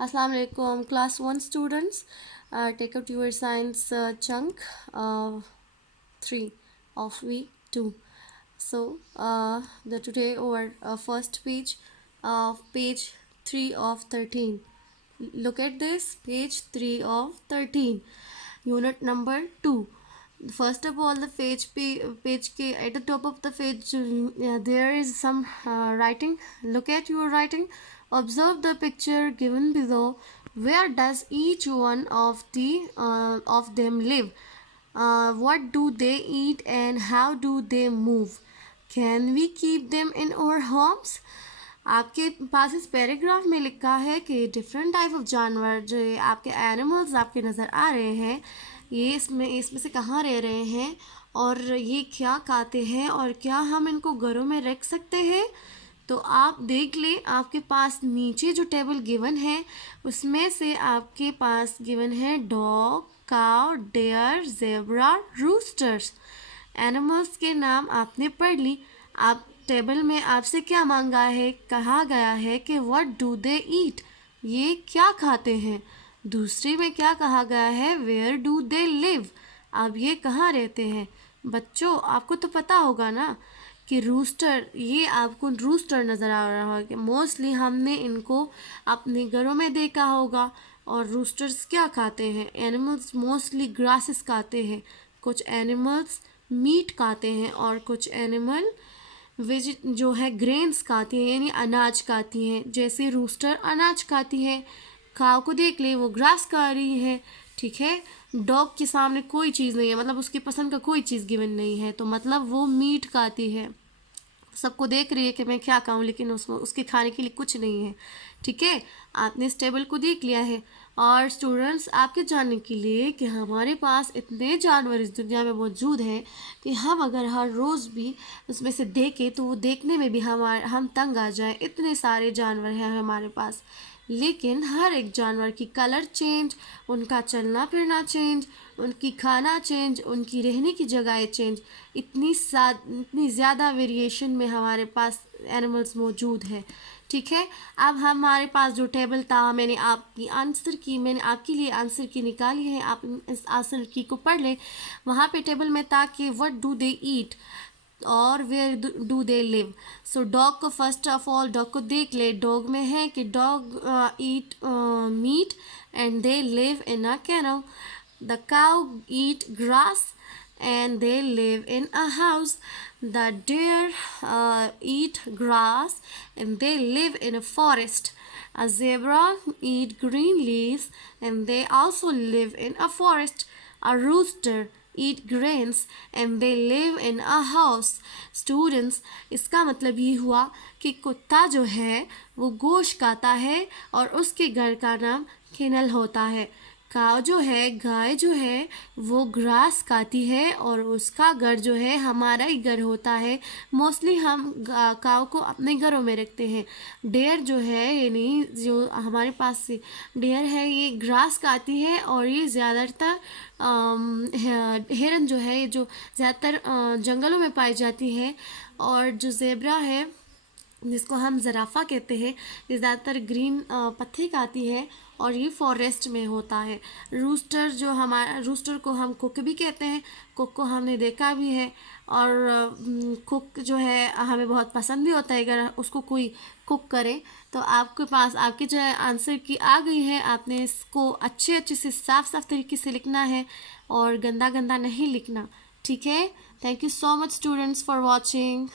Assalamu alaikum, class 1 students. Take up your science chunk 3 of week 2. So, the today our first page of page 3 of 13. Look at this, page 3 of 13, unit number 2. First of all, the page at the top of the page there is some writing. Look at your writing. Observe the picture given below. Where does each one of them live? What do they eat and how do they move? Can we keep them in our homes? आपके पास इस paragraph में लिखा है कि different type of जानवर जो आपके animals आपके नज़र आ रहे हैं, ये इसमें से कहाँ रह रहे हैं और ये क्या खाते हैं और क्या हम इनको घरों में रख सकते हैं। तो आप देख लें, आपके पास नीचे जो टेबल गिवन है उसमें से आपके पास गिवन है dog, cow, deer, zebra, roosters. Animals के नाम आपने पढ़ ली। आप टेबल में आपसे क्या मांगा है, कहा गया है कि व्हाट डू दे ईट, ये क्या खाते हैं। दूसरे में क्या कहा गया है, वेयर डू दे लिव, अब ये कहाँ रहते हैं। बच्चों आपको तो पता होगा ना कि रूस्टर, ये आपको रूस्टर नज़र आ रहा है कि मोस्टली हमने इनको अपने घरों में देखा होगा। और रूस्टर्स क्या खाते हैं, एनिमल्स मोस्टली ग्रासेस खाते हैं, कुछ एनिमल्स मीट खाते हैं और कुछ एनिमल जो है ग्रेन्स खाती हैं यानी अनाज खाती हैं। जैसे रूस्टर अनाज खाती है, काऊ को देख ले वो ग्रास खा रही है, ठीक है। डॉग के सामने कोई चीज़ नहीं है, मतलब उसकी पसंद का कोई चीज़ गिवन नहीं है, तो मतलब वो मीट खाती है। सबको देख रही है कि मैं क्या खाऊं, लेकिन उसके खाने के लिए कुछ नहीं है, ठीक है। आपने इस टेबल को देख लिया है। और स्टूडेंट्स आपके जानने के लिए कि हमारे पास इतने जानवर इस दुनिया में मौजूद हैं कि हम अगर हर रोज़ भी उसमें से देखें तो वो देखने में भी हम तंग आ जाएं। इतने सारे जानवर हैं हमारे पास, लेकिन हर एक जानवर की कलर चेंज, उनका चलना फिरना चेंज, उनकी खाना चेंज, उनकी रहने की जगह चेंज, इतनी ज़्यादा वेरिएशन में हमारे पास एनिमल्स मौजूद है, ठीक है। अब हमारे पास जो टेबल था, मैंने आपके लिए आंसर की निकाली है, आप इस आंसर की को पढ़ लें। वहाँ पे टेबल में था कि व्हाट डू दे ईट और where do they live. So dog को फर्स्ट ऑफ ऑल डॉग को देख ले। डॉग में है कि dog eat meat and they live in a kennel. The cow eat grass and they live in a house. The deer eat grass and they live in a forest. A zebra eat green leaves and they also live in a forest. A rooster eat grains and they live in a house. Students, इसका मतलब ये हुआ कि कुत्ता जो है वो गोश्त खाता है और उसके घर का नाम केनल होता है। काव जो है, गाय जो है, वो ग्रास खाती है और उसका घर जो है हमारा ही घर होता है। मोस्टली हम काव को अपने घरों में रखते हैं। डेयर जो है, यानी जो हमारे पास से डेयर है, ये ग्रास खाती है और ये ज़्यादातर हिरन जो है, ये जो ज़्यादातर जंगलों में पाई जाती है। और जो ज़ेब्रा है, जिसको हम ज़राफ़ा कहते हैं, ये ज़्यादातर ग्रीन पत्ते खाती है और ये फॉरेस्ट में होता है। रूस्टर को हम कुक भी कहते हैं, कुक को हमने देखा भी है और कुक जो है हमें बहुत पसंद भी होता है अगर उसको कोई कुक करे। तो आपके पास आपकी जो है आंसर की आ गई है। आपने इसको अच्छे से साफ तरीके से लिखना है और गंदा नहीं लिखना, ठीक है। Thank you so much students for watching.